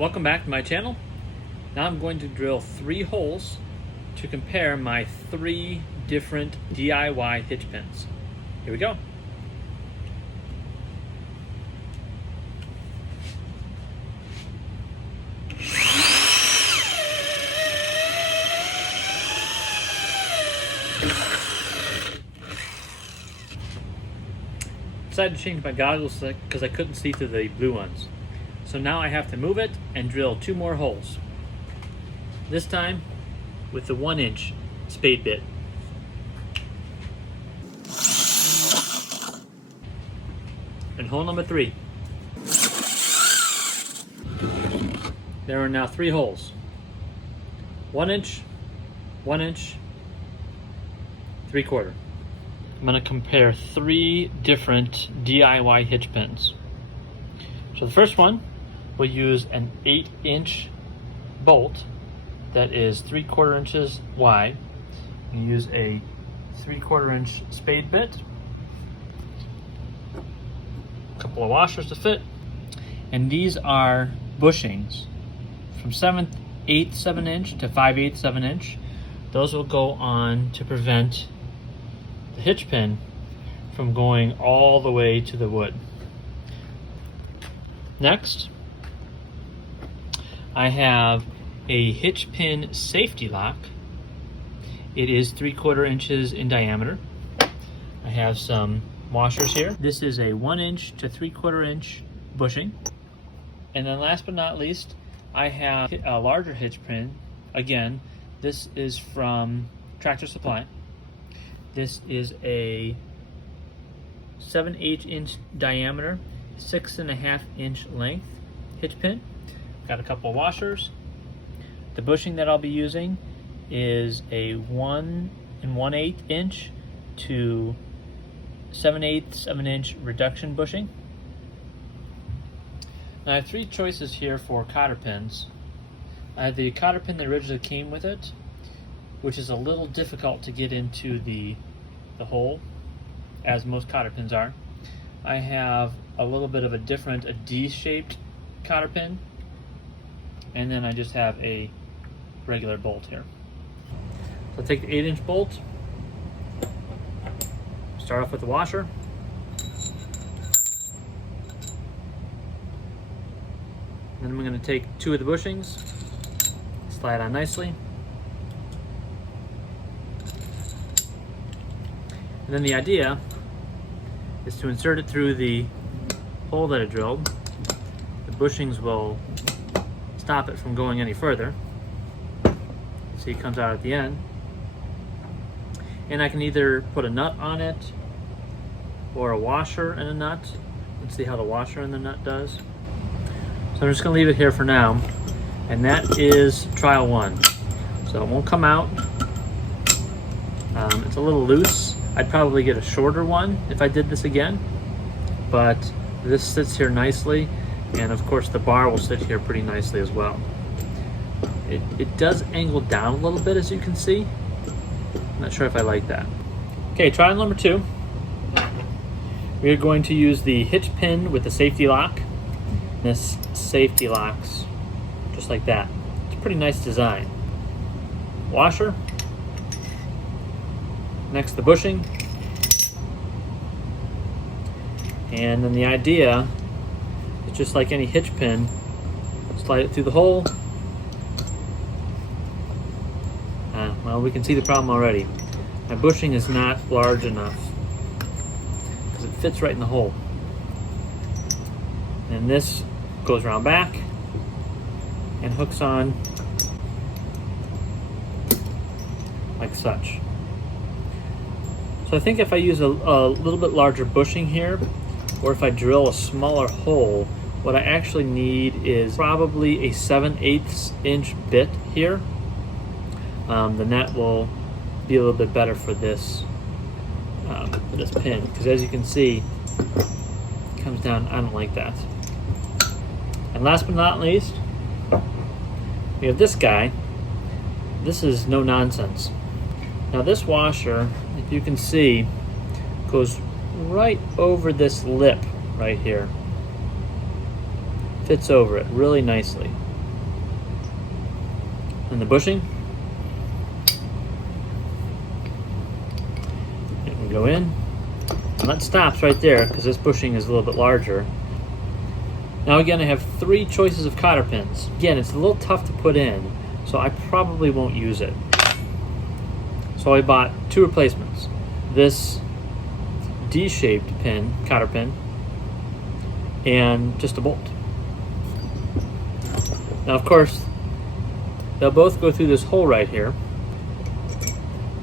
Welcome back to my channel. Now I'm going to drill 3 holes to compare my 3 different DIY hitch pins. Here we go. Decided to change my goggles because I couldn't see through the blue ones. So now I have to move it and drill 2 more holes. This time with the 1-inch spade bit. And hole number 3. There are now 3 holes. 1-inch, 1-inch, 3/4. I'm going to compare 3 different DIY hitch pins. So the first one, we'll use an 8-inch bolt that is 3/4 inches wide. We use a 3/4 inch spade bit, a couple of washers to fit, and these are bushings from 7/8 7-inch to 5/8 7-inch. Those will go on to prevent the hitch pin from going all the way to the wood. Next, I have a hitch pin safety lock. It is 3/4 inches in diameter. I have some washers here. This is a 1-inch to 3/4 inch bushing. And then last but not least, I have a larger hitch pin. Again, this is from Tractor Supply. This is a 7/8 inch diameter, 6.5 inch length hitch pin. Got a couple of washers. The bushing that I'll be using is a 1 1/8 inch to 7/8 7-inch reduction bushing. Now I have 3 choices here for cotter pins. I have the cotter pin that originally came with it, which is a little difficult to get into the hole, as most cotter pins are. I have a little bit of a D-shaped cotter pin, and then I just have a regular bolt here. So I'll take the 8-inch bolt, start off with the washer, then I'm going to take 2 of the bushings, slide on nicely, and then the idea is to insert it through the hole that I drilled. The bushings will stop it from going any further. See, it comes out at the end. And I can either put a nut on it or a washer and a nut. Let's see how the washer and the nut does. So I'm just going to leave it here for now. And that is trial 1. So it won't come out. It's a little loose. I'd probably get a shorter one if I did this again, but this sits here nicely, and of course the bar will sit here pretty nicely as well. It does angle down a little bit, as you can see. I'm not sure if I like that. Okay, trial number 2. We are going to use the hitch pin with the safety lock. This safety locks just like that. It's a pretty nice design. Washer. Next, the bushing. And then the idea is just like any hitch pin, slide it through the hole. Well, we can see the problem already. My bushing is not large enough because it fits right in the hole. And this goes around back and hooks on like such. So I think if I use a little bit larger bushing here, or if I drill a smaller hole, what I actually need is probably a 7/8 inch bit here. Then that will be a little bit better for this pin, because as you can see, it comes down. I don't like that. And last but not least, we have this guy. This is no nonsense. Now this washer, if you can see, goes right over this lip right here. Fits over it really nicely. And the bushing. It can go in. And that stops right there because this bushing is a little bit larger. Now again, I have 3 choices of cotter pins. Again, it's a little tough to put in, so I probably won't use it. So I bought 2 replacements. This D-shaped pin, cotter pin, and just a bolt. Now of course, they'll both go through this hole right here.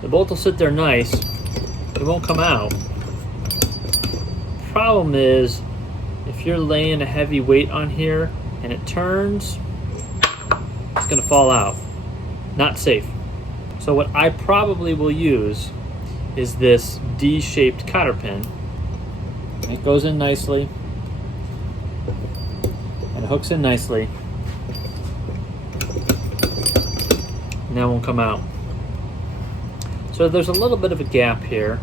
The bolt will sit there nice, it won't come out. Problem is, if you're laying a heavy weight on here and it turns, it's gonna fall out. Not safe. So what I probably will use is this D-shaped cotter pin. It goes in nicely and it hooks in nicely. And that won't come out. So there's a little bit of a gap here.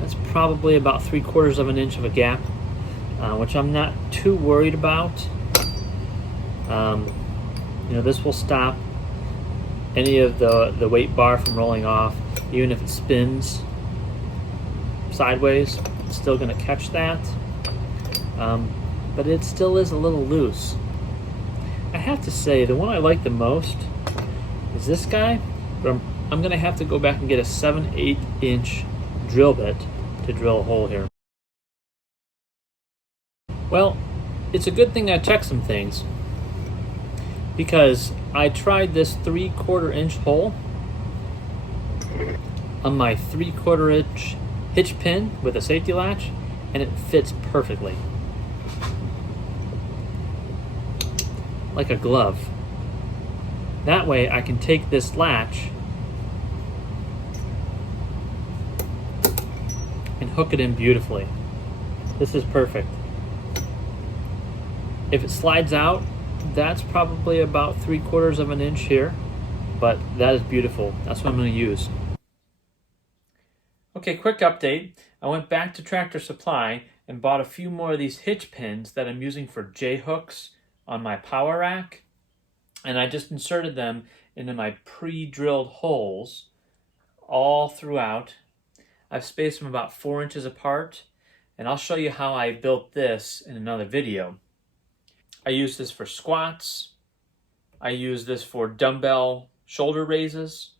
That's probably about 3/4 of an inch of a gap, which I'm not too worried about. You know, this will stop any of the weight bar from rolling off. Even if it spins sideways, it's still going to catch that. But it still is a little loose. I have to say, the one I like the most is this guy, but I'm going to have to go back and get a 7/8 inch drill bit to drill a hole here. Well, it's a good thing I checked some things, because I tried this 3/4 inch hole on my 3/4 inch hitch pin with a safety latch, and it fits perfectly. Like a glove. That way I can take this latch and hook it in beautifully. This is perfect. If it slides out, that's probably about 3/4 of an inch here, but that is beautiful. That's what I'm going to use. Okay, quick update. I went back to Tractor Supply and bought a few more of these hitch pins that I'm using for J-hooks on my power rack, and I just inserted them into my pre-drilled holes all throughout. I've spaced them about 4 inches apart, and I'll show you how I built this in another video. I use this for squats. I use this for dumbbell shoulder raises.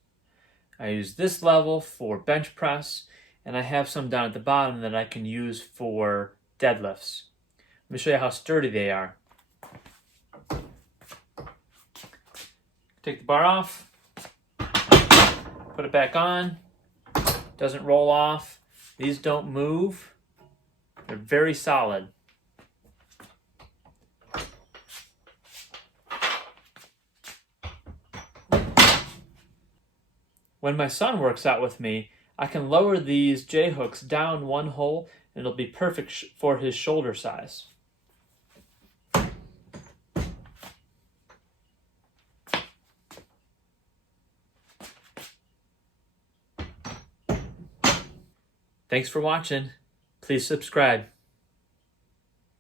I use this level for bench press, and I have some down at the bottom that I can use for deadlifts. Let me show you how sturdy they are. Take the bar off, put it back on, doesn't roll off. These don't move. They're very solid. When my son works out with me, I can lower these J-hooks down one hole and it'll be perfect for his shoulder size. Thanks for watching. Please subscribe.